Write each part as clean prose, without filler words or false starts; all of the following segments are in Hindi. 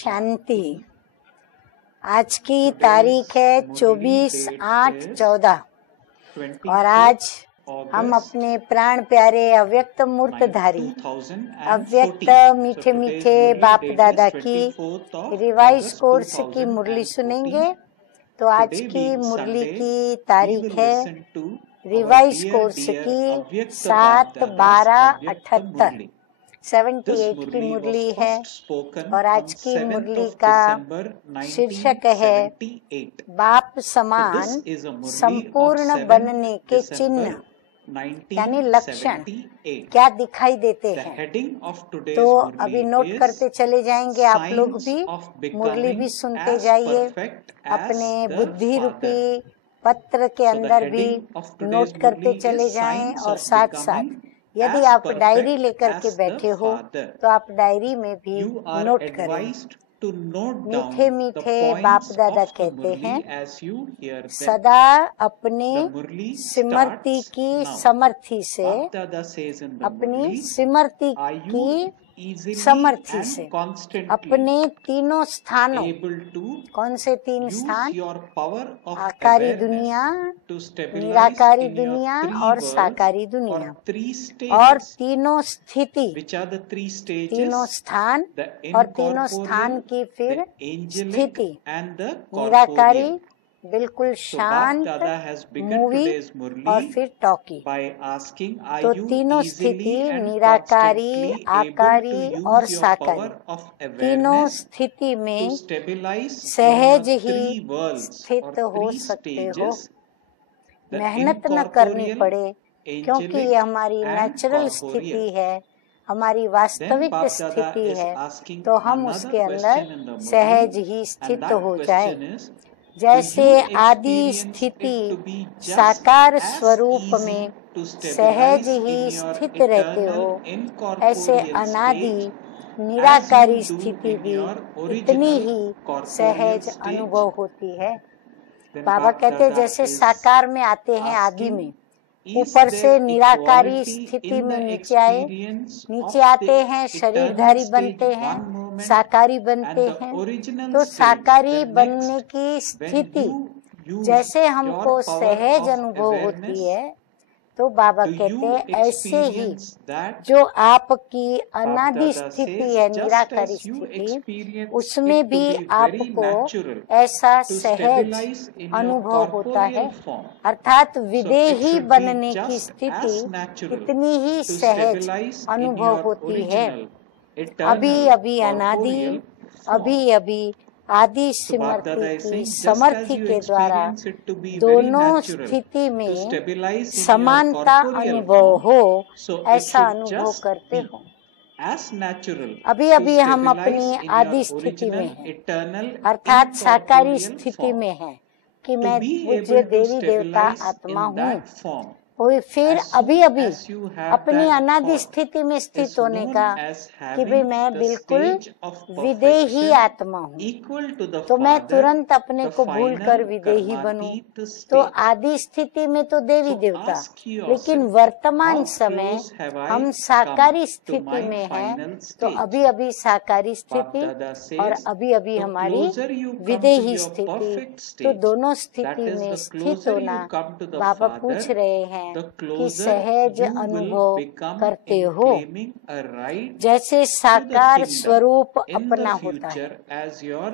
शांति। आज की तारीख है 24/8/14 और आज हम अपने प्राण प्यारे अव्यक्त मूर्तधारी अव्यक्त मीठे मीठे बाप दादा की रिवाइज कोर्स की मुरली सुनेंगे। तो आज की मुरली की तारीख है रिवाइज कोर्स की 7/12/78 78 की मुरली है और आज की मुरली का शीर्षक है बाप समान संपूर्ण बनने के चिन्ह यानी लक्षण क्या दिखाई देते हैं। तो अभी नोट करते चले जाएंगे, आप लोग भी मुरली भी सुनते जाइए, अपने बुद्धि रूपी पत्र के अंदर भी नोट करते चले जाएं और साथ साथ यदि आप डायरी लेकर के बैठे हो तो आप डायरी में भी नोट करें। मीठे मीठे बाप दादा कहते हैं सदा अपने सिमरती की समर्थी से, अपनी सिमरती की समर्थी से अपने तीनों स्थानों, कौन से तीन स्थान? आकारी दुनिया, निराकारी दुनिया और साकारी दुनिया, और तीनों स्थिति, तीनों स्थान और तीनों स्थान की फिर स्थिति। निराकारी बिल्कुल शांत मूवी और फिर टॉकी। तो तीनों स्थिति निराकारी, आकारी और साकारी, तीनों स्थिति में सहज ही स्थित हो सकते हो। मेहनत न करनी पड़े क्योंकि ये हमारी नेचुरल स्थिति है, हमारी वास्तविक स्थिति है, तो हम उसके अंदर सहज ही स्थित हो जाए। जैसे आदि स्थिति साकार स्वरूप में सहज ही स्थित रहते हो, ऐसे अनादि निराकारी स्थिति भी इतनी ही सहज अनुभव होती है। बाबा कहते हैं जैसे साकार में आते हैं आदि में, ऊपर से निराकारी स्थिति में नीचे आए, नीचे आते हैं शरीरधारी बनते हैं, साकारी बनते हैं। तो साकारी बनने की स्थिति जैसे हमको सहज अनुभव होती है, तो बाबा कहते हैं ऐसे ही जो आपकी अनादि स्थिति है, निराकारी स्थिति, उसमें भी आपको ऐसा सहज अनुभव होता है। अर्थात विदेही बनने की स्थिति इतनी ही सहज अनुभव होती है। अभी अभी अनादि, अभी अभी आदि सिमरती की समर्थी के द्वारा दोनों स्थिति में समानता अनुभव हो, ऐसा अनुभव करते हो। अभी अभी हम अपनी आदि स्थिति में हैं, अर्थात साकारी स्थिति में हैं कि मैं पूज्य देवी देवता आत्मा हूँ। फिर अभी अभी अपनी अनादि स्थिति में स्थित होने का कि भाई मैं बिल्कुल विदेही आत्मा हूँ, तो मैं तुरंत अपने को भूलकर विदेही बनूं। तो आदि स्थिति में तो देवी देवता, लेकिन वर्तमान समय हम साकारी स्थिति में हैं, तो अभी अभी साकारी स्थिति और अभी अभी हमारी विदेही स्थिति। तो दोनों स्थिति में स्थित होना बाबा पूछ रहे हैं कि सहज अनुभव करते हो। जैसे साकार स्वरूप अपना होता है,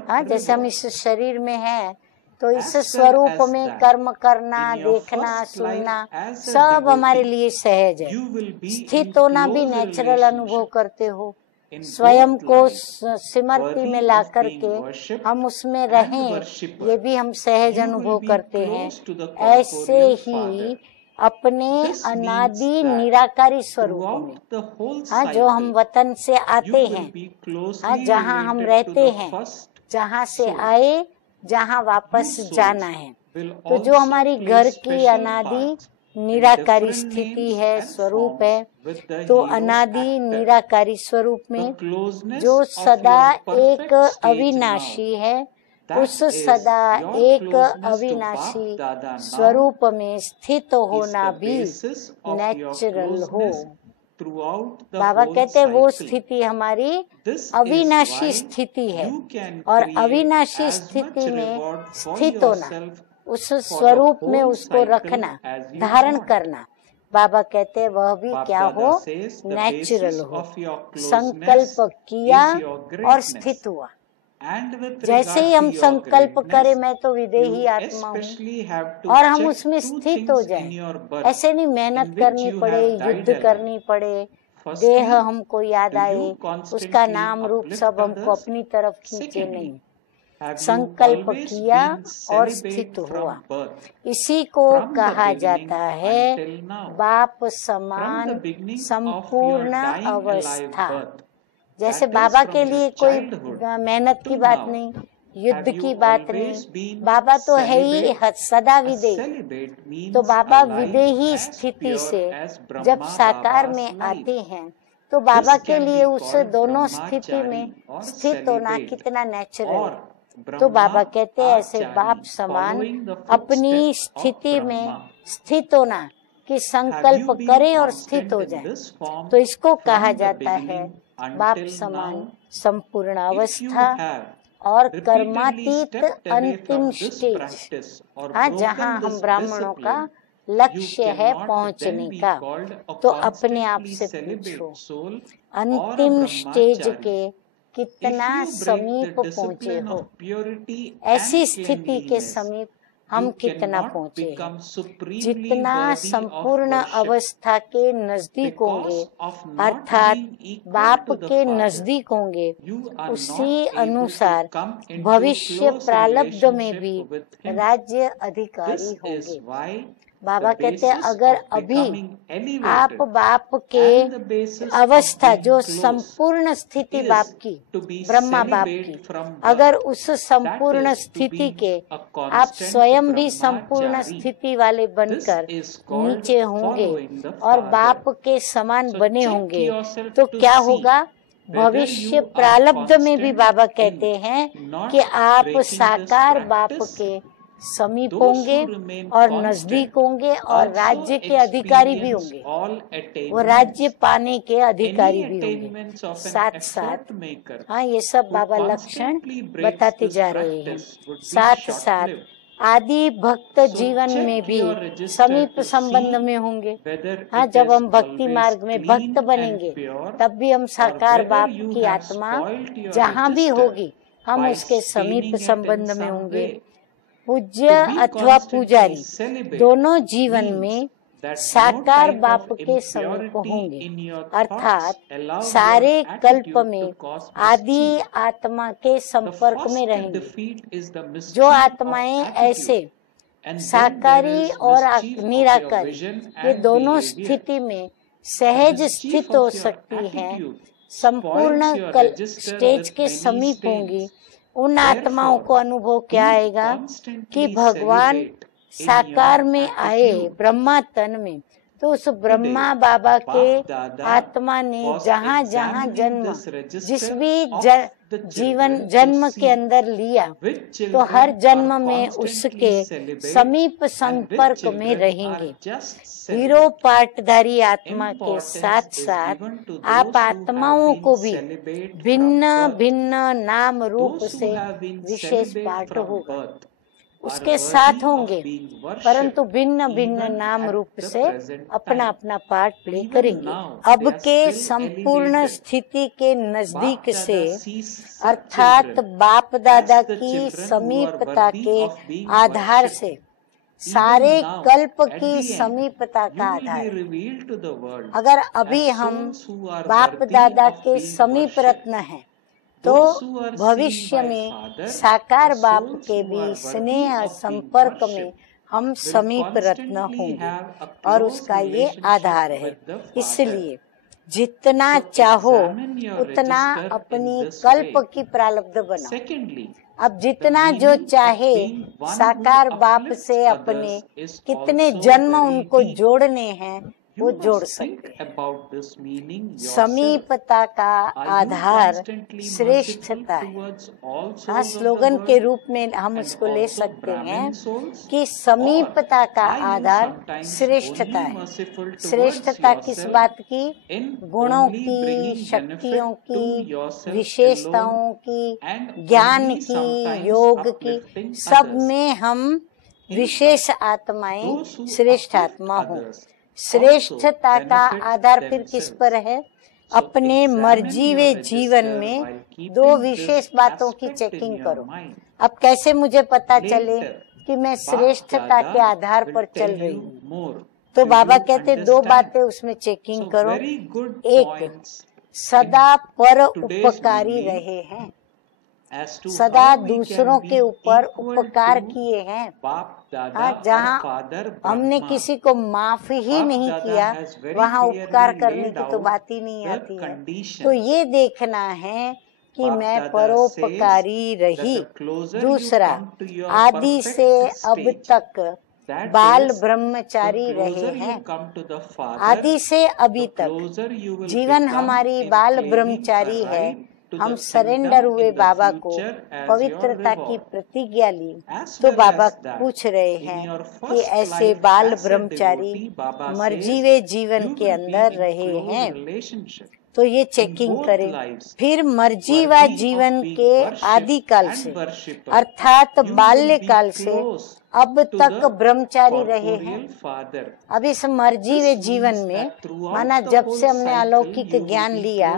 हाँ, जैसे हम इस शरीर में हैं तो इस स्वरूप में कर्म करना, देखना, सुनना सब हमारे लिए सहज है। स्थित होना भी नेचुरल अनुभव करते हो। स्वयं को सिमरती में ला करके हम उसमें रहें, ये भी हम सहज अनुभव करते हैं। ऐसे ही अपने अनादि निराकारी स्वरूप में, हाँ, जो हम वतन से आते हैं, हाँ, जहाँ हम रहते हैं, जहाँ से आए, जहाँ वापस जाना है, तो जो हमारी घर की अनादि निराकारी स्थिति है, स्वरूप है, तो अनादि निराकारी स्वरूप में जो सदा एक अविनाशी है, उस सदा एक अविनाशी स्वरूप में स्थित होना भी नेचुरल हो। बाबा कहते हैं वो स्थिति हमारी अविनाशी स्थिति है, और अविनाशी स्थिति में स्थित होना, उस स्वरूप में उसको रखना, धारण करना, बाबा कहते हैं वह भी क्या हो, नेचुरल हो। संकल्प किया और स्थित हुआ। जैसे ही हम संकल्प करें मैं तो विदेही आत्मा हूँ और हम उसमें स्थित हो जाए, ऐसे नहीं मेहनत करनी पड़े, युद्ध करनी पड़े, देह हमको याद आए, उसका नाम रूप सब हमको अपनी तरफ खींचे, नहीं, संकल्प किया और स्थित हुआ। इसी को कहा जाता है बाप समान संपूर्ण अवस्था। जैसे बाबा के लिए कोई मेहनत की बात नहीं, युद्ध की बात नहीं, बाबा तो है ही सदा विदेही। तो बाबा विदेही स्थिति से जब साकार में आते हैं तो बाबा के लिए उस दोनों स्थिति में स्थित होना कितना नेचुरल है। तो बाबा कहते हैं ऐसे बाप समान अपनी स्थिति में स्थित होना, कि संकल्प करें और स्थित हो जाए, तो इसको कहा जाता है बाप समान संपूर्ण अवस्था और कर्मातीत अंतिम स्टेज। हाँ, जहाँ हम ब्राह्मणों का लक्ष्य है पहुँचने का। तो अपने आप से पूछो अंतिम स्टेज के कितना समीप पहुँचे हो, ऐसी स्थिति के समीप हम कितना पहुँचे। जितना संपूर्ण अवस्था के नजदीक होंगे, अर्थात बाप के नजदीक होंगे, उसी अनुसार भविष्य प्रारब्ध में भी राज्य अधिकारी होंगे। बाबा कहते हैं अगर अभी आप बाप के अवस्था, जो संपूर्ण स्थिति बाप की, ब्रह्मा बाप की, अगर उस संपूर्ण स्थिति के आप स्वयं भी संपूर्ण स्थिति वाले बनकर नीचे होंगे और बाप के समान बने होंगे, तो क्या होगा, भविष्य प्रारब्ध में भी बाबा कहते हैं कि आप साकार बाप के समीप होंगे और नजदीक होंगे और राज्य के अधिकारी भी होंगे, वो राज्य पाने के अधिकारी भी होंगे साथ साथ। हाँ, ये सब बाबा लक्षण बताते जा रहे हैं। साथ साथ आदि भक्त जीवन में भी समीप संबंध में होंगे। हाँ, जब हम भक्ति मार्ग में भक्त बनेंगे तब भी हम साकार बाप की आत्मा जहाँ भी होगी हम उसके समीप संबंध में होंगे। पूज्य अथवा पुजारी दोनों जीवन में साकार बाप के समीप होंगे, अर्थात सारे कल्प में आदि आत्मा के संपर्क में रहेंगे। जो आत्माएं ऐसे साकारी और निराकारी ये दोनों स्थिति में सहज स्थित हो सकती हैं, संपूर्ण स्टेज के समीप होंगी, उन आत्माओं को अनुभव क्या आएगा कि भगवान साकार में आए ब्रह्मा तन में, तो उस ब्रह्मा बाबा के आत्मा ने जहाँ जहाँ जन्म, जिस भी जीवन जन्म के अंदर लिया, तो हर जन्म में उसके समीप संपर्क में रहेंगे। हीरो पाठधारी आत्मा के साथ साथ आप आत्माओं को भी भिन्न भिन्न नाम रूप से विशेष पाठ होगा, उसके साथ होंगे, परंतु भिन्न भिन्न नाम रूप से अपना अपना पार्ट प्ले करेंगे। अब के संपूर्ण स्थिति के नजदीक से, अर्थात बाप दादा की समीपता के आधार से, सारे कल्प की समीपता का आधार। अगर अभी हम बाप दादा के समीप रत्न हैं, तो भविष्य में साकार बाप के भी स्नेह संपर्क में हम समीप रत्न होंगे, और उसका ये आधार है। इसलिए जितना चाहो उतना अपनी कल्प की प्रारब्ध बनाओ। अब जितना जो चाहे साकार बाप से अपने कितने जन्म उनको जोड़ने हैं, वो जोड़ सकते हैं। समीपता का आधार श्रेष्ठता है। हाँ, स्लोगन के रूप में हम इसको ले सकते हैं कि समीपता का आधार श्रेष्ठता है। श्रेष्ठता किस बात की? गुणों की, शक्तियों की, विशेषताओं की, ज्ञान की, योग की, सब में हम विशेष आत्माएं श्रेष्ठ आत्मा हो। श्रेष्ठता का आधार फिर किस पर है? अपने मर्जीवे जीवन में दो विशेष बातों की चेकिंग करो। अब कैसे मुझे पता चले कि मैं श्रेष्ठता के आधार पर चल रही हूँ? तो बाबा कहते दो बातें उसमें चेकिंग करो। एक, सदा पर उपकारी रहे हैं, सदा दूसरों के ऊपर उपकार किए हैं। जहाँ हमने किसी को माफ ही नहीं किया, वहाँ उपकार करने की तो बात ही नहीं आती है। तो ये देखना है कि मैं परोपकारी रही। दूसरा, आदि से अब तक बाल ब्रह्मचारी रहे हैं। आदि से अभी तक जीवन हमारी बाल ब्रह्मचारी है। हम सरेंडर हुए बाबा को, पवित्रता की प्रतिज्ञा ली। तो बाबा पूछ रहे हैं कि ऐसे बाल ब्रह्मचारी मर्जीवे जीवन के अंदर रहे हैं, तो ये चेकिंग करें। फिर मर्जीवा जीवन के आदिकाल से अर्थात बाल्यकाल से अब तक ब्रह्मचारी रहे हैं। अब इस मर्जीवे जीवन में माना जब से हमने अलौकिक ज्ञान लिया,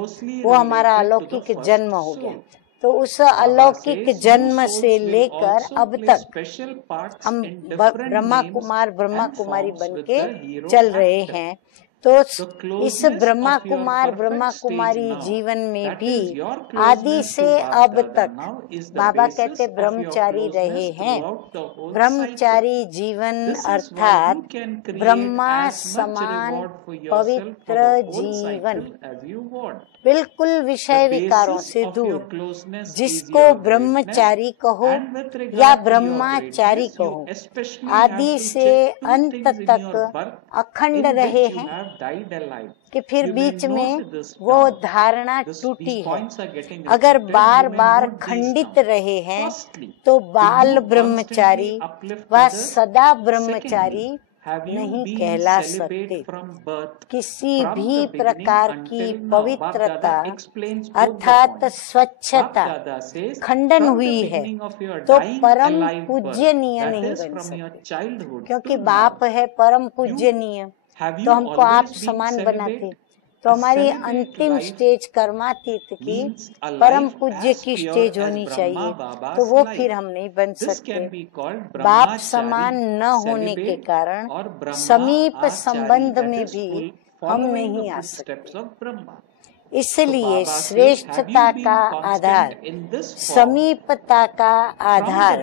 वो हमारा अलौकिक जन्म हो गया। तो उस अलौकिक जन्म से लेकर अब तक हम ब्रह्मा कुमार ब्रह्मा कुमारी बन के चल रहे हैं। तो इस ब्रह्मा कुमार ब्रह्मा कुमारी जीवन में भी आदि से अब तक बाबा कहते ब्रह्मचारी रहे हैं। ब्रह्मचारी जीवन अर्थात ब्रह्मा समान पवित्र जीवन, बिल्कुल विषय विकारों से दूर, जिसको ब्रह्मचारी कहो या ब्रह्माचारी कहो, आदि से अंत तक अखंड रहे हैं कि फिर बीच में वो धारणा टूटी है। अगर बार बार खंडित रहे हैं तो बाल ब्रह्मचारी व सदा ब्रह्मचारी नहीं कहला सकते। किसी भी प्रकार की पवित्रता अर्थात स्वच्छता खंडन हुई है तो परम पूज्यनीय नहीं बन सकते, क्योंकि बाप है परम पूज्यनीय, तो हमको आप समान बनाते। तो हमारी अंतिम स्टेज कर्मातीत की परम पूज्य की स्टेज होनी चाहिए, तो वो फिर हम नहीं बन सकते। बाप समान न होने के कारण समीप संबंध में भी हम नहीं आ सकते। इसलिए श्रेष्ठता का आधार, समीपता का आधार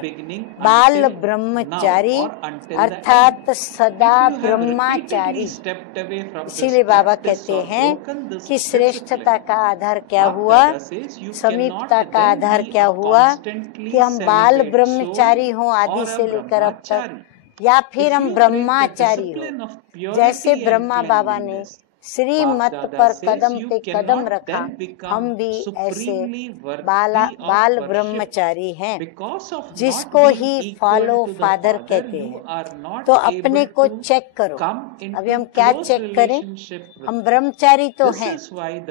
बाल ब्रह्मचारी अर्थात सदा ब्रह्मचारी। इसीलिए बाबा कहते हैं कि श्रेष्ठता का आधार क्या हुआ, समीपता का आधार क्या हुआ, कि हम बाल ब्रह्मचारी हों आदि से लेकर अब तक, या फिर हम ब्रह्मचारी हो। जैसे ब्रह्मा बाबा ने श्रीमत पर कदम पे कदम रखा, हम भी ऐसे बाल ब्रह्मचारी हैं, जिसको ही फॉलो फादर कहते हैं। तो अपने को चेक करो। अभी हम क्या चेक करें? हम ब्रह्मचारी तो हैं,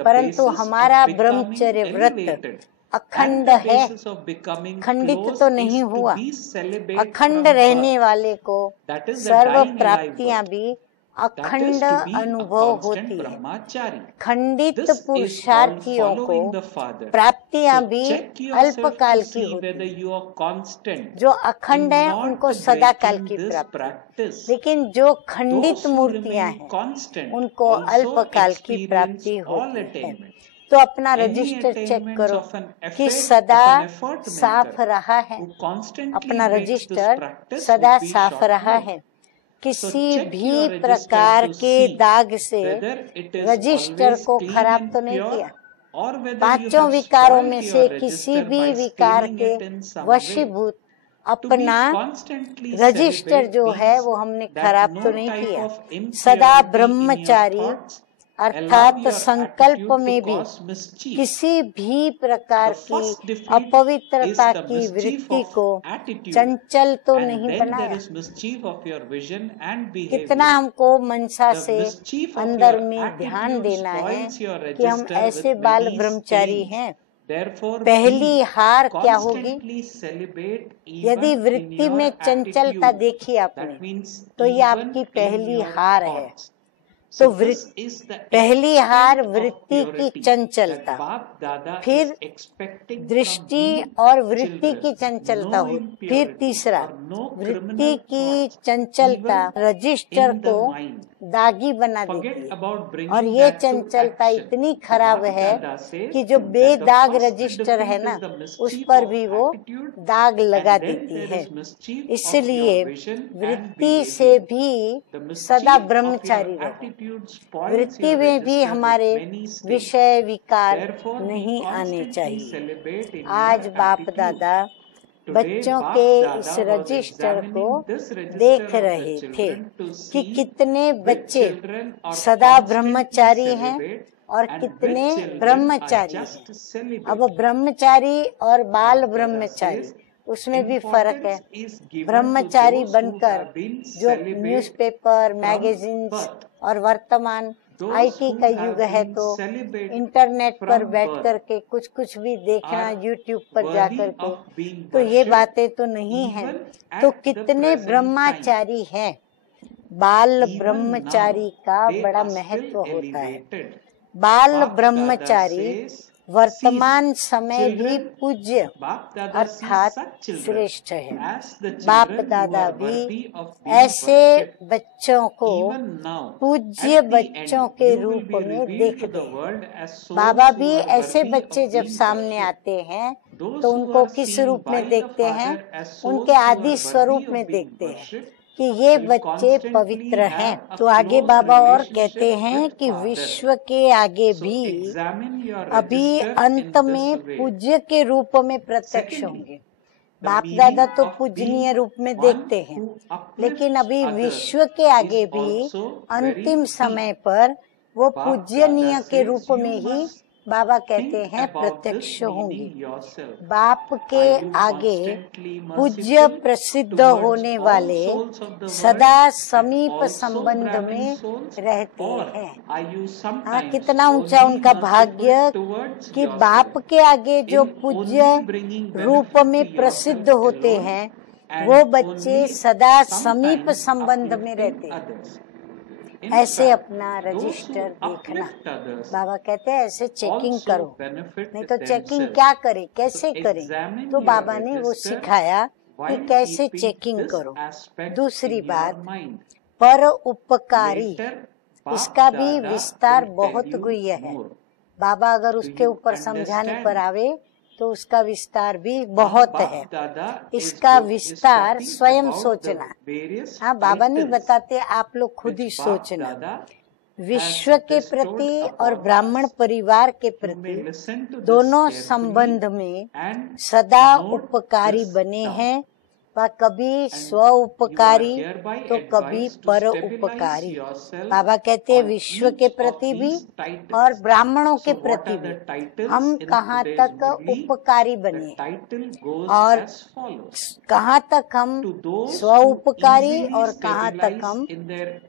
परंतु हमारा ब्रह्मचर्य व्रत अखंड है, खंडित तो नहीं हुआ। अखंड रहने वाले को सर्व प्राप्तियां भी अखंड अनुभव होती है। खंडित पुरुषार्थियों को प्राप्तियां भी अल्पकाल की होती है। जो अखंड है उनको सदा काल की प्राप्ति, लेकिन जो खंडित मूर्तियां हैं उनको अल्पकाल की प्राप्ति होती है। तो अपना रजिस्टर चेक करो कि सदा साफ रहा है, अपना रजिस्टर सदा साफ रहा है, किसी भी प्रकार के दाग से रजिस्टर को खराब तो नहीं किया। पांचों विकारों में से किसी भी विकार के वशीभूत अपना रजिस्टर जो है वो हमने खराब तो नहीं किया। सदा ब्रह्मचारी अर्थात संकल्प में भी किसी भी प्रकार की अपवित्रता की वृत्ति को चंचल तो नहीं बनाया। कितना हमको मनसा से अंदर में ध्यान देना है कि हम ऐसे बाल ब्रह्मचारी हैं। पहली हार क्या होगी? यदि वृत्ति में चंचलता देखी आपने तो ये आपकी पहली हार है। तो पहली हार वृत्ति की चंचलता, फिर दृष्टि और वृत्ति की चंचलता हो, फिर तीसरा वृत्ति की चंचलता रजिस्टर को दागी बना देती है। और ये चंचलता इतनी खराब है कि जो बेदाग रजिस्टर है ना, उस पर भी वो दाग लगा देती है। इसलिए वृत्ति से भी सदा ब्रह्मचारी रहो। वृत्ति में भी हमारे विषय विकार नहीं आने चाहिए। आज बाप दादा बच्चों के इस रजिस्टर को देख रहे थे कि कितने बच्चे सदा ब्रह्मचारी हैं और कितने ब्रह्मचारी हैं। अब ब्रह्मचारी और बाल ब्रह्मचारी उसमें भी फर्क है। ब्रह्मचारी बनकर जो न्यूज़पेपर, मैगजीन्स और वर्तमान आईटी का युग है तो इंटरनेट पर बैठ करके कुछ भी देखना, यूट्यूब पर जाकर के, तो ये बातें तो नहीं है। तो कितने ब्रह्मचारी हैं। बाल ब्रह्मचारी का बड़ा महत्व होता है। बाल ब्रह्मचारी वर्तमान समय भी पूज्य अर्थात श्रेष्ठ है। बाप दादा भी ऐसे बच्चों को पूज्य बच्चों के रूप में देखते हैं। बाबा भी ऐसे बच्चे जब सामने आते हैं तो उनको किस रूप में देखते हैं? उनके आदि स्वरूप में देखते हैं कि ये बच्चे पवित्र हैं। तो आगे बाबा और कहते हैं कि विश्व के आगे भी अभी अंत में पूज्य के रूप में प्रत्यक्ष होंगे। बाप दादा तो पूजनीय रूप में देखते हैं, लेकिन अभी विश्व के आगे भी अंतिम समय पर वो पूजनीय के रूप में ही बाबा कहते हैं प्रत्यक्ष होंगे। बाप के आगे पूज्य प्रसिद्ध होने वाले सदा समीप संबंध में रहते हैं। कितना ऊंचा उनका भाग्य कि बाप के आगे जो पूज्य रूप में प्रसिद्ध होते हैं वो बच्चे सदा समीप संबंध में रहते हैं। ऐसे अपना रजिस्टर देखना। बाबा कहते हैं ऐसे चेकिंग करो, नहीं तो चेकिंग क्या करे, कैसे करे? तो बाबा ने वो सिखाया कि कैसे चेकिंग करो। दूसरी बात, पर उपकारी, इसका भी विस्तार बहुत गुह्य है। बाबा अगर उसके ऊपर समझाने पर आवे तो उसका विस्तार भी बहुत है। इसका विस्तार स्वयं सोचना। हाँ, बाबा नहीं बताते, आप लोग खुद ही सोचना। विश्व के प्रति और ब्राह्मण परिवार के प्रति दोनों संबंध में सदा उपकारी बने हैं, व कभी स्व उपकारी तो कभी पर उपकारी। बाबा कहते हैं विश्व के प्रति भी और ब्राह्मणों के प्रति भी हम कहाँ तक उपकारी बने और कहाँ तक हम स्व उपकारी और कहाँ तक हम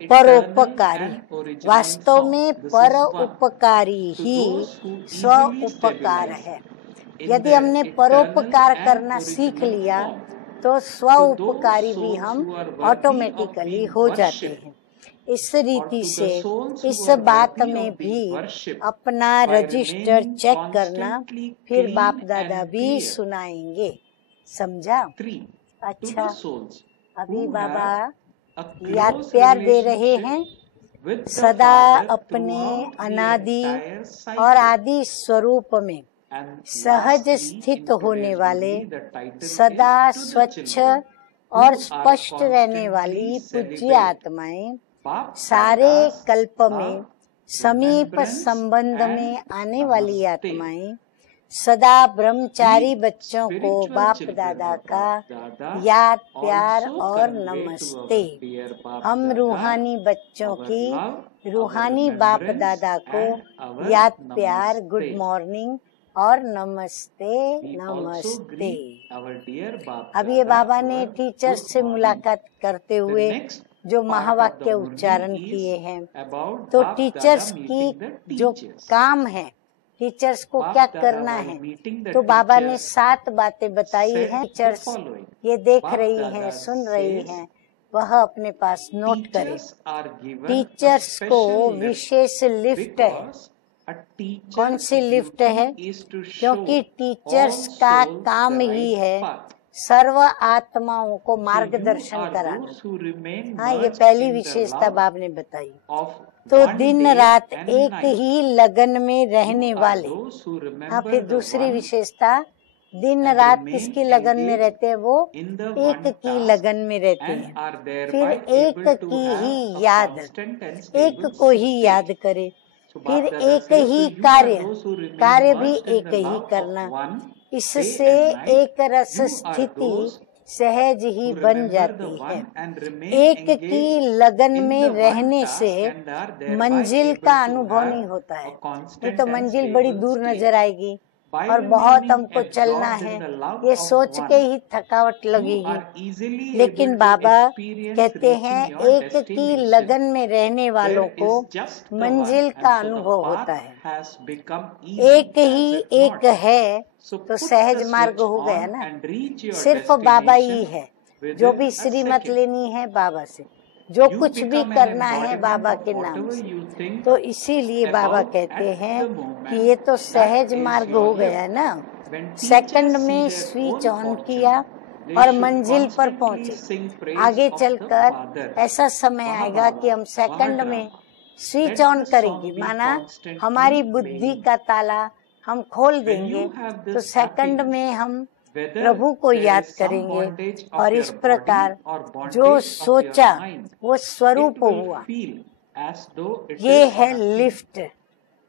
परोपकारी। वास्तव में पर उपकारी ही स्व उपकार है। यदि हमने परोपकार करना सीख लिया तो स्व उपकारी भी हम ऑटोमेटिकली हो जाते हैं। इस रीति से इस बात में भी अपना रजिस्टर चेक करना, फिर बाप दादा भी सुनाएंगे। समझा? अच्छा, अभी बाबा याद प्यार दे रहे हैं सदा अपने अनादि और आदि स्वरूप में सहज स्थित होने वाले, सदा स्वच्छ और स्पष्ट रहने वाली पूज्य आत्माएं सारे कल्प में समीप संबंध में आने वाली आत्माएं सदा ब्रह्मचारी बच्चों को बाप दादा का याद प्यार और नमस्ते। हम रूहानी बच्चों की रूहानी बाप दादा को याद प्यार, गुड मॉर्निंग और नमस्ते नमस्ते। अब ये बाबा ने टीचर्स से मुलाकात करते हुए जो महावाक्य उच्चारण किए हैं, तो टीचर्स की जो काम है, टीचर्स को क्या करना है, तो बाबा ने 7 बातें बताई हैं। टीचर्स ये देख रही हैं, सुन रही हैं, वह अपने पास नोट करें। टीचर्स को विशेष लिफ्ट है। कौन सी लिफ्ट है? क्योंकि टीचर्स का काम ही है सर्व आत्माओं को मार्गदर्शन कराना। हाँ, ये पहली विशेषता बाब ने बताई। तो दिन रात एक ही लगन में रहने वाले। हाँ, फिर दूसरी विशेषता, दिन रात किसकी लगन में रहते हैं? वो एक की लगन में रहते हैं। फिर एक की ही याद, एक को ही याद करे। फिर एक ही कार्य भी एक ही करना। इससे एक रस स्थिति सहज ही बन जाती है। एक की लगन में रहने से मंजिल का अनुभव नहीं होता है। ये तो मंजिल बड़ी दूर नजर आएगी और बहुत हमको चलना है, ये सोच के ही थकावट लगेगी। लेकिन बाबा कहते हैं एक की लगन में रहने वालों को मंजिल का अनुभव होता है। एक ही एक है तो सहज मार्ग हो गया ना। सिर्फ बाबा ही है। जो भी श्रीमत लेनी है बाबा से, जो कुछ भी करना है बाबा के नाम से। तो इसीलिए बाबा कहते हैं कि ये तो सहज मार्ग हो गया ना। सेकंड में स्विच ऑन किया और मंजिल पर पहुंचे। आगे चलकर ऐसा समय आएगा कि हम सेकंड में स्विच ऑन करेंगे, माना हमारी बुद्धि का ताला हम खोल देंगे, तो सेकंड में हम प्रभु को याद करेंगे और इस प्रकार जो सोचा वो स्वरूप हुआ। ये है लिफ्ट।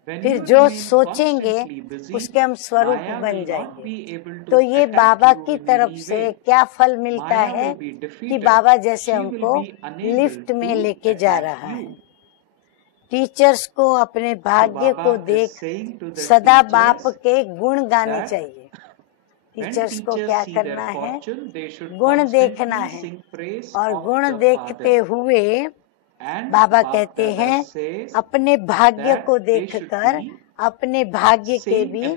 फिर जो सोचेंगे उसके हम स्वरूप बन जाएंगे। तो ये बाबा की तरफ से क्या फल मिलता है कि बाबा जैसे हमको लिफ्ट में लेके जा रहा है। टीचर्स को अपने भाग्य को देख सदा बाप के गुण गाने चाहिए। टीचर्स को क्या करना है? गुण देखना है। और गुण देखते हुए बाबा कहते हैं अपने भाग्य को देखकर अपने भाग्य के भी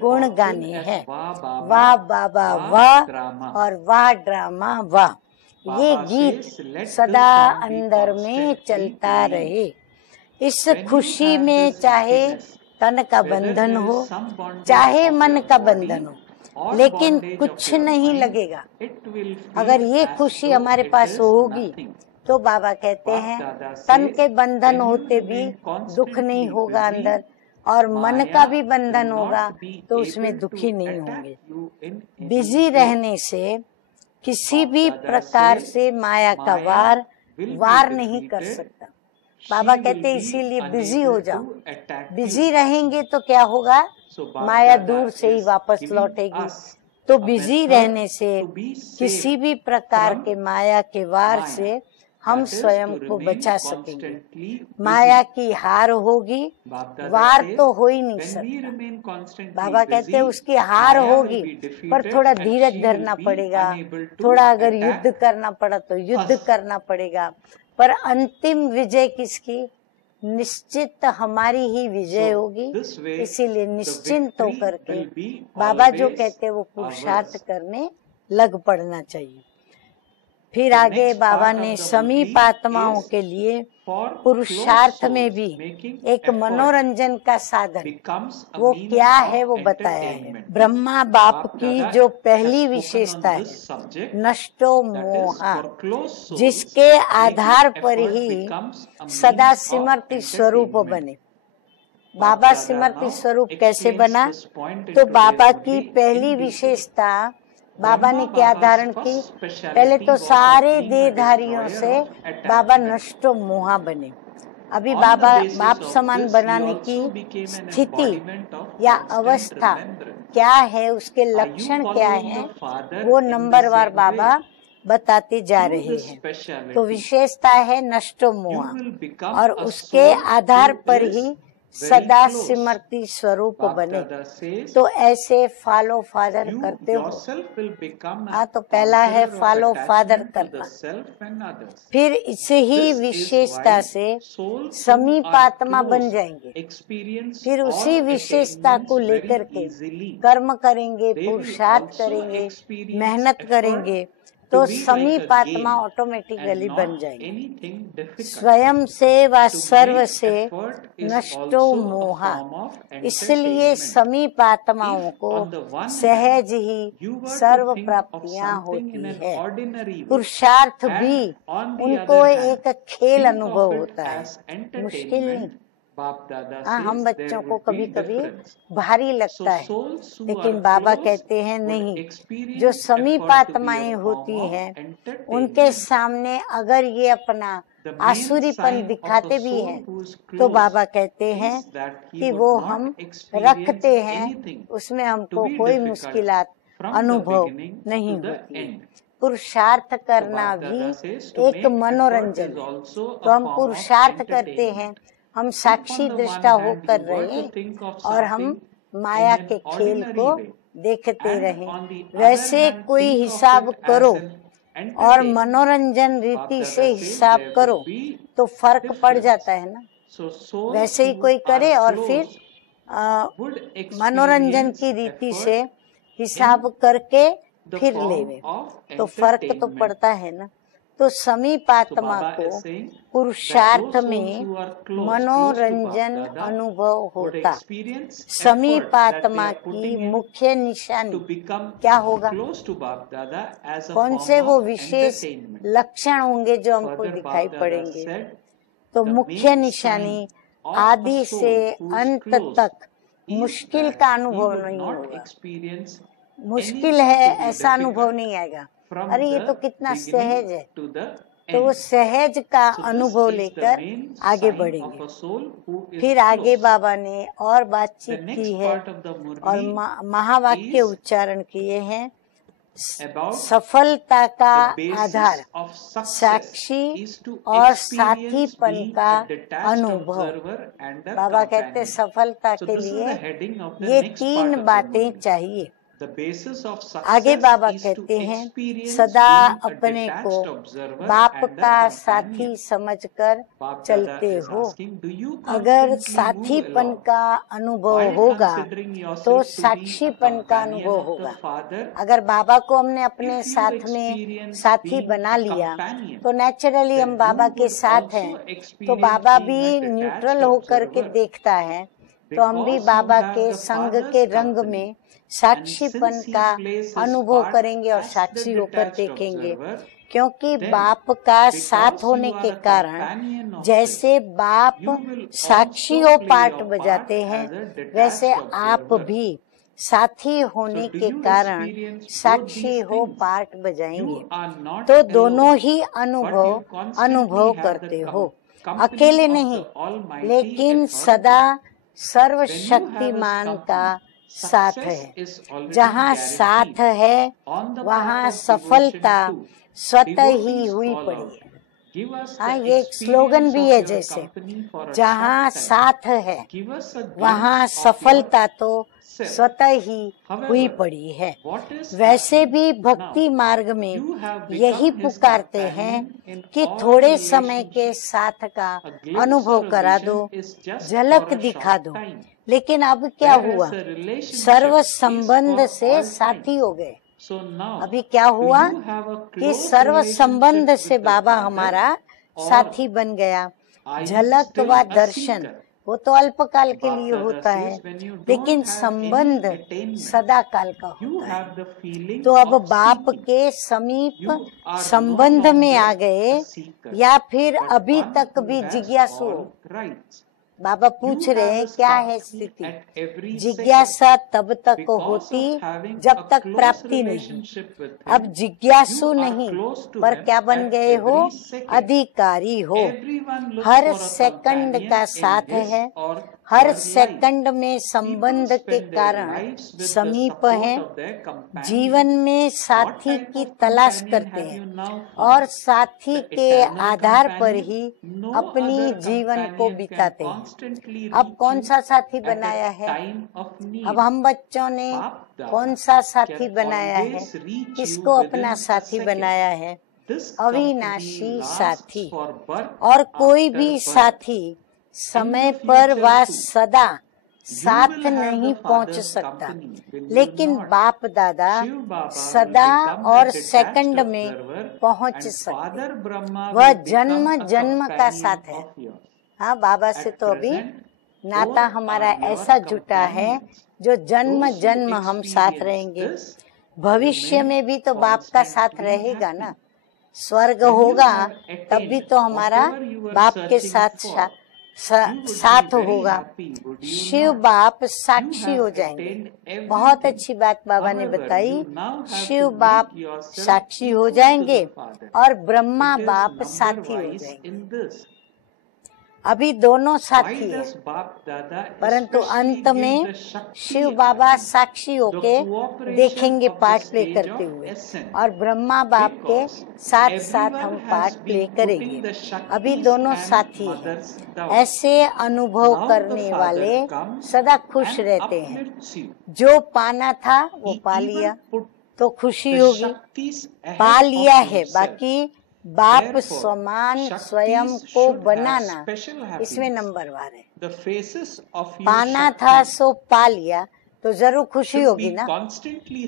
गुण गाने हैं। वाह बाबा वाह और वाह ड्रामा वाह। ये गीत सदा अंदर में चलता रहे। इस खुशी में चाहे तन का बंधन हो, चाहे मन का बंधन हो, लेकिन कुछ नहीं लगेगा। अगर ये खुशी हमारे पास होगी तो बाबा कहते हैं तन के बंधन होते भी दुख नहीं होगा अंदर, और मन का भी बंधन होगा तो उसमें दुखी नहीं होंगे। बिजी रहने से किसी भी प्रकार से माया का वार नहीं कर सकता। बाबा कहते इसीलिए बिजी हो जाओ। बिजी रहेंगे तो क्या होगा? माया दूर से ही वापस लौटेगी। तो बिजी रहने से किसी भी प्रकार के माया के वार से हम स्वयं को बचा सकेंगे। माया की हार होगी, वार तो हो ही नहीं सकता। बाबा कहते हैं उसकी हार होगी, पर थोड़ा धीरज धरना पड़ेगा। थोड़ा अगर युद्ध करना पड़ा तो युद्ध करना पड़ेगा, पर अंतिम विजय किसकी? निश्चित हमारी ही विजय होगी। इसीलिए निश्चिंत होकर के बाबा जो कहते हैं वो पुरुषार्थ करने लग पड़ना चाहिए। फिर आगे बाबा ने समीप आत्माओं के लिए पुरुषार्थ में भी एक मनोरंजन का साधन वो क्या है वो बताया है। ब्रह्मा बाप की जो पहली विशेषता है नष्टो मोहा, जिसके आधार पर ही सदा स्मृति स्वरूप बने। बाबा स्मृति स्वरूप कैसे बना? तो बाबा की पहली विशेषता बाबा ने क्या धारण की? पहले तो सारे देहधारियों से बाबा नष्टो मोहा बने। अभी बाबा बाप समान बनाने की स्थिति या अवस्था क्या है, उसके लक्षण क्या है, वो नंबरवार बाबा बताते जा रहे हैं। तो विशेषता है नष्टो मोहा, और उसके आधार पर ही सदा सिमरती स्वरूप बने। तो ऐसे फॉलो फादर करते हो। हाँ, तो पहला है फॉलो फादर करना। फिर इसे ही विशेषता से समीपात्मा बन जाएंगे। फिर उसी विशेषता को लेकर के कर्म करेंगे, पुरुषार्थ करेंगे, मेहनत करेंगे, तो समीपात्मा ऑटोमेटिकली बन जाएंगे। स्वयं से व सर्व से नष्टो मोहा। इसलिए समीपात्माओं को सहज ही सर्व प्राप्तियां होती है। पुरुषार्थ भी उनको एक खेल अनुभव होता है, मुश्किल नहीं। हाँ, हम बच्चों को कभी कभी भारी लगता है, लेकिन बाबा कहते हैं नहीं, जो समीपात्माएं होती हैं उनके सामने अगर ये अपना आसुरीपन दिखाते भी हैं, तो बाबा कहते हैं कि वो हम रखते हैं, उसमें हमको कोई मुश्किलात अनुभव नहीं होती। पुरुषार्थ करना भी एक मनोरंजन है। तो हम पुरुषार्थ करते हैं, हम साक्षी दृष्टा होकर रहे और हम माया के खेल को देखते रहे। वैसे कोई हिसाब करो और मनोरंजन रीति से हिसाब करो तो फर्क पड़ जाता है ना। वैसे ही कोई करे और फिर मनोरंजन की रीति से हिसाब करके फिर लेवे, तो फर्क तो पड़ता है ना। तो समीपात्मा को पुरुषार्थ में मनोरंजन अनुभव होता। समीपात्मा की मुख्य निशानी क्या होगा? कौन से वो विशेष लक्षण होंगे जो हमको दिखाई पड़ेंगे? तो मुख्य निशानी आदि से अंत तक मुश्किल का अनुभव नहीं होगा। मुश्किल है ऐसा अनुभव नहीं आएगा, अरे ये तो कितना सहज है, तो वो सहज का अनुभव लेकर आगे बढ़ेंगे। फिर आगे बाबा ने और बातचीत की है और महावाक्य उच्चारण किए हैं। सफलता का आधार साक्षी और साथीपन का अनुभव। बाबा कहते सफलता के लिए ये 3 बातें चाहिए। आगे बाबा कहते हैं सदा अपने को बाप का साथी समझकर चलते हो। अगर साथीपन का अनुभव होगा तो साक्षीपन का अनुभव होगा। अगर बाबा को हमने अपने साथ में साथी बना लिया तो नेचुरली हम बाबा के साथ हैं, तो बाबा भी न्यूट्रल होकर के देखता है, तो हम भी बाबा के संग के रंग में साक्षीपन का अनुभव करेंगे और साक्षी होकर देखेंगे। क्योंकि बाप का साथ होने के कारण जैसे बाप साक्षी हो पार्ट बजाते हैं, वैसे आप भी साथी होने के कारण साक्षी हो पार्ट बजाएंगे। तो दोनों ही अनुभव करते हो, अकेले नहीं, लेकिन सदा सर्वशक्तिमान का साथ है। जहाँ साथ है वहाँ सफलता स्वतः ही हुई पड़ी है। हाँ, ये एक स्लोगन भी है, जैसे जहाँ साथ है वहाँ सफलता तो स्वतः ही हुई पड़ी है। वैसे भी भक्ति मार्ग में यही पुकारते हैं कि थोड़े समय के साथ का अनुभव करा दो, झलक दिखा दो। लेकिन अब क्या हुआ? सर्व संबंध से साथी हो गए। अभी क्या हुआ कि सर्व संबंध से बाबा हमारा साथी बन गया। झलक व दर्शन वो तो अल्पकाल के लिए होता है, लेकिन संबंध सदा काल का होता है। तो अब बाप के समीप संबंध में आ गए या फिर अभी तक भी जिज्ञासु? बाबा पूछ रहे हैं क्या है स्थिति? जिज्ञासा तब तक होती जब तक प्राप्ति नहीं। अब जिज्ञासु नहीं, पर क्या बन गए हो? अधिकारी हो। हर सेकंड का साथ है, हर सेकंड में संबंध के कारण समीप हैं, जीवन में साथी की तलाश करते हैं और साथी के आधार पर ही अपनी जीवन को बिताते हैं। अब कौन सा साथी बनाया है? अब हम बच्चों ने कौन सा साथी बनाया है? किसको अपना साथी बनाया है? अविनाशी साथी। और कोई भी साथी समय पर व सदा साथ नहीं पहुंच सकता, लेकिन बाप दादा सदा और सेकंड में पहुंच सकते। वह जन्म जन्म का साथ है। हाँ, बाबा से तो अभी नाता हमारा ऐसा जुटा है जो जन्म जन्म हम साथ रहेंगे। भविष्य में भी तो बाप का साथ रहेगा ना। स्वर्ग होगा तब भी तो हमारा बाप के साथ साथ होगा। शिव बाप साक्षी हो जाएंगे। बहुत अच्छी बात बाबा ने बताई। शिव बाप साक्षी हो जाएंगे और ब्रह्मा बाप साथी हो जाएंगे। अभी दोनों साथी हैं, परंतु अंत में शिव बाबा साक्षी होके देखेंगे पार्ट प्ले करते हुए, और ब्रह्मा बाप के साथ साथ हम पार्ट प्ले करेंगे। अभी दोनों साथी हैं। ऐसे अनुभव करने वाले सदा खुश रहते हैं। जो पाना था वो पा लिया तो खुशी होगी, पा लिया है। बाकी बाप समान स्वयं को बनाना, इसमें नंबर 1 है। पाना था सो पा लिया तो जरूर खुशी होगी ना,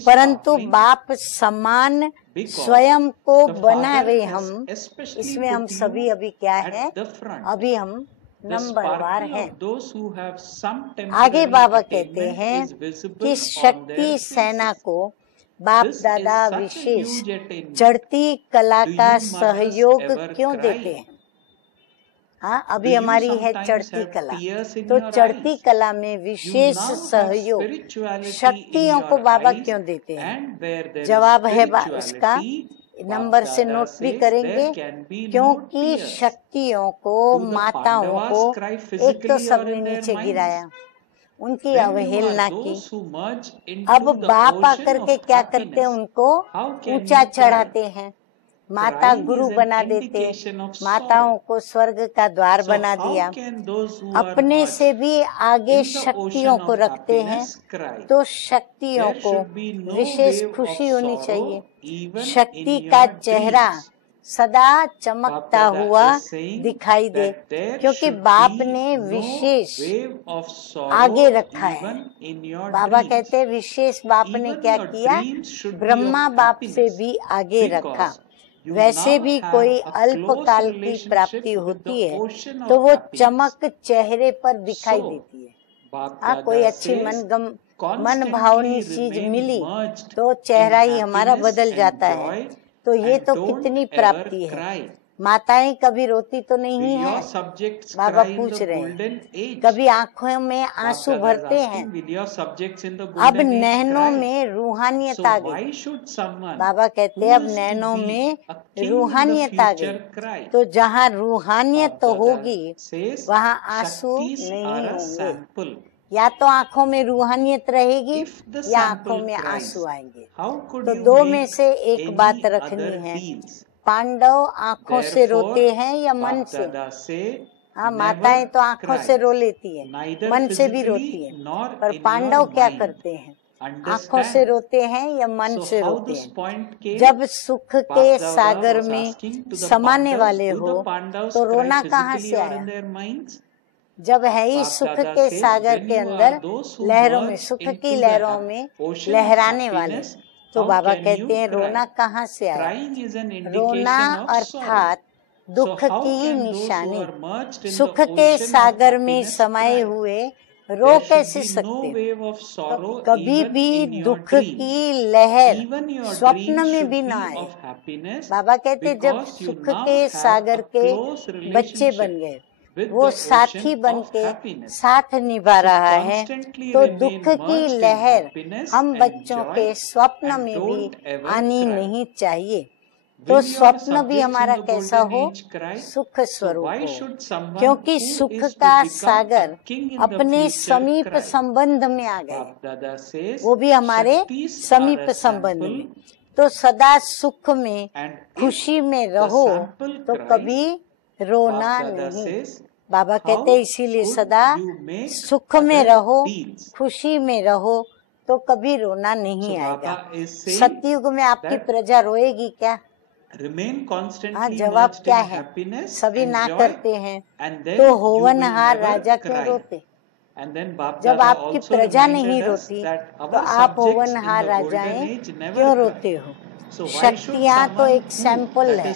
परंतु बाप समान स्वयं को बनावे हम, इसमें हम सभी अभी क्या है? अभी हम नंबर 1 है। आगे बाबा कहते हैं कि शक्ति सेना को बाप दादा विशेष चढ़ती कला का सहयोग क्यों देते हैं? हाँ, अभी हमारी है चढ़ती कला, तो चढ़ती कला में विशेष सहयोग शक्तियों को बाबा क्यों देते हैं? जवाब है इसका, नंबर से नोट भी करेंगे। क्योंकि शक्तियों को, माताओं को एक तो सबने नीचे गिराया, उनकी अवहेलना की। अब बाप आकर के क्या करते हैं? उनको ऊंचा चढ़ाते हैं। माता गुरु बना देते, माताओं को स्वर्ग का द्वार बना दिया। अपने से भी आगे शक्तियों को रखते हैं, तो शक्तियों को विशेष खुशी होनी चाहिए। शक्ति का चेहरा सदा चमकता हुआ दिखाई दे, क्योंकि बाप ने विशेष आगे रखा है। बाबा कहते हैं विशेष बाप ने क्या किया? ब्रह्मा बाप से भी आगे रखा। वैसे भी कोई अल्पकाल की प्राप्ति होती है तो वो चमक चेहरे पर दिखाई देती है। कोई अच्छी मन भावनी चीज मिली तो चेहरा ही हमारा बदल जाता है। तो ये तो कितनी प्राप्ति है। माताएं कभी रोती तो नहीं है? बाबा पूछ रहे हैं। कभी आंखों में आंसू भरते हैं? अब नैनों में रूहानियत आ गई। बाबा कहते हैं अब नैनों में रूहानियत आ गई। तो जहाँ रूहानियत होगी वहाँ आंसू नहीं होंगे। या तो आंखों में रूहानियत रहेगी या आंखों में आंसू आएंगे। तो दो में से एक बात रखनी है। पांडव आंखों से रोते हैं या मन से? हाँ, माताएं तो आंखों से रो लेती है, मन से भी रोती है, पर पांडव क्या करते हैं? आंखों से रोते हैं या मन से रोते हैं? जब सुख के सागर में समाने वाले हो तो रोना कहाँ से आया? जब है ही सुख के सागर के अंदर लहरों में, सुख की लहरों में लहराने वाले, तो बाबा कहते हैं रोना कहाँ से आया? रोना अर्थात दुख की निशानी। सुख के सागर में समाये हुए रो कैसे सकते? तो कभी भी दुख की लहर स्वप्न में भी ना आए। बाबा कहते जब सुख के सागर के बच्चे बन गए, वो साथी बन के साथ निभा रहा है, तो दुख की लहर हम बच्चों के स्वप्न में भी आनी नहीं चाहिए। तो स्वप्न भी हमारा कैसा हो, सुख स्वरूप हो, क्योंकि सुख का सागर अपने समीप संबंध में आ गए, वो भी हमारे समीप संबंध में। तो सदा सुख में खुशी में रहो तो कभी रोना नहीं। बाबा कहते इसीलिए सदा सुख में रहो, खुशी में रहो तो कभी रोना नहीं आएगा। सतयुग में आपकी प्रजा रोएगी क्या? हाँ, जवाब क्या है? सभी ना करते हैं, तो होवनहार राजा क्यों रोते? जब आपकी प्रजा नहीं रोती तो आप होवनहार राजाएं क्यों रोते हो? शक्तियाँ तो एक सैंपल है,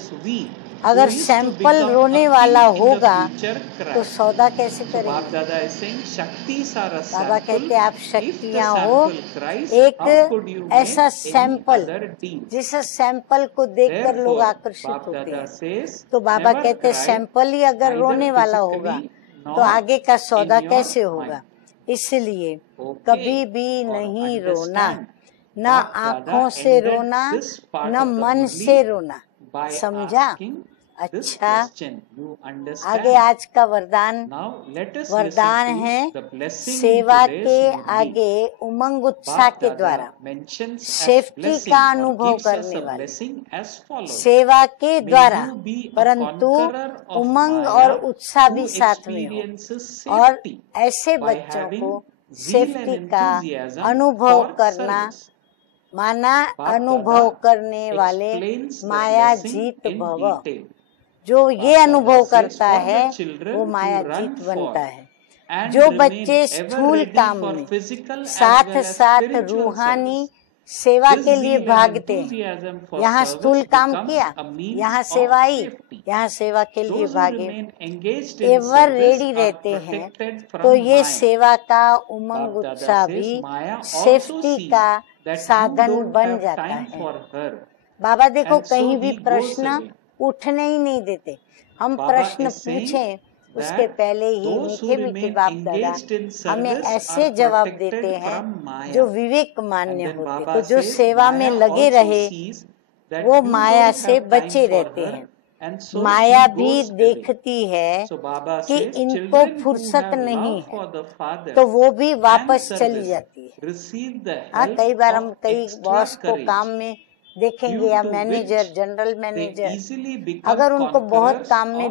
अगर सैंपल रोने वाला होगा तो सौदा कैसे करेंगे? बाबा कहते आप शक्तियाँ हो एक ऐसा सैंपल, जिस सैंपल को देखकर लोग आकर्षित होते हैं। तो बाबा कहते सैंपल ही अगर रोने वाला होगा तो आगे का सौदा कैसे होगा? इसलिए कभी भी नहीं रोना, न आँखों से रोना, न मन से रोना। समझा? अच्छा, आगे आज का वरदान है सेवा के आगे उमंग उत्साह के द्वारा सेफ्टी का अनुभव करने वाले, सेवा के द्वारा परंतु उमंग और उत्साह भी साथ में हो। और ऐसे बच्चों को सेफ्टी का अनुभव करना माना अनुभव करने वाले माया जीत भव। जो ये अनुभव करता है वो माया जीत बनता है। जो बच्चे स्थूल काम में साथ साथ रूहानी सेवा के लिए भागते हैं, यहाँ स्थूल काम किया, यहाँ सेवा आई, यहाँ सेवा के लिए भागे, एवर रेडी रहते हैं, तो ये सेवा का उमंग उत्साह भी सेफ्टी का साधन बन जाता है। बाबा देखो कहीं भी प्रश्न उठने ही नहीं देते। हम प्रश्न पूछें उसके पहले ही मीठे मीठे बाप दादा हमें ऐसे जवाब देते हैं जो विवेक मान्य होते। तो जो सेवा में लगे रहे वो माया से बचे रहते हैं। माया भी देखती है कि इनको फुर्सत नहीं है तो वो भी वापस चली जाती है। हाँ, कई बार हम कई बॉस को काम में देखेंगे या मैनेजर, जनरल मैनेजर, अगर उनको बहुत काम में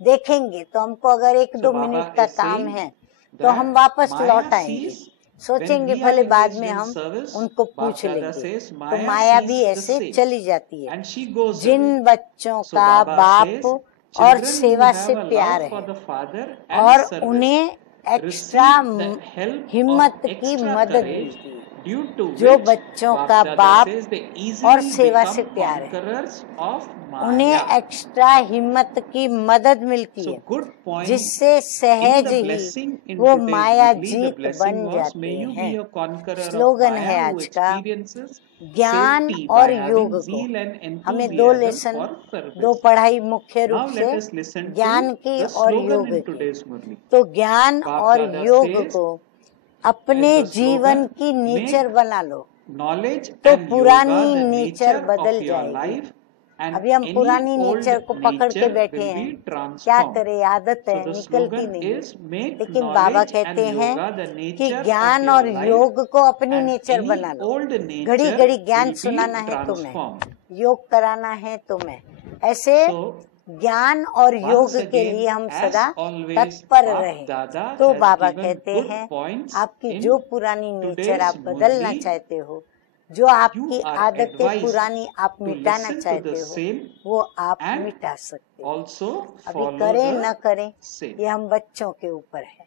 देखेंगे तो हमको अगर 1-2 मिनट का काम है तो हम वापस लौट आएंगे, सोचेंगे भले बाद में हम उनको पूछ लेंगे। तो माया भी ऐसे चली जाती है। जिन बच्चों का बाप और सेवा से प्यार है और उन्हें एक्स्ट्रा हिम्मत की मदद मिलती है, जो बच्चों का बाप और सेवा से प्यार है उन्हें एक्स्ट्रा हिम्मत की मदद मिलती है, जिससे सहज ही वो माया जीत बन जाते हैं। स्लोगन है आज का, ज्ञान और योग को। हमें 2 लेसन, 2 पढ़ाई मुख्य रूप से ज्ञान की और योग की। तो ज्ञान और योग को अपने जीवन की नेचर बना लो तो पुरानी नेचर बदल जाएगी। अभी हम पुरानी नेचर को पकड़ के बैठे हैं, क्या करें, आदत है निकलती नहीं। लेकिन बाबा कहते हैं कि ज्ञान और योग को अपनी नेचर बना लो। घड़ी घड़ी ज्ञान सुनाना है तुम्हें, योग कराना है तुम्हें, ऐसे ज्ञान और योग के लिए हम सदा तत्पर रहें। तो बाबा कहते हैं आपकी जो पुरानी नेचर आप बदलना चाहते हो, जो आपकी आदतें पुरानी आप मिटाना चाहते हो, वो आप मिटा सकते हो। अभी करें न करें ये हम बच्चों के ऊपर है।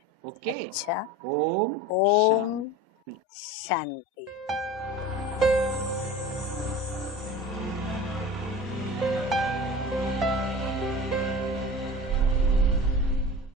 अच्छा, ओम शांति।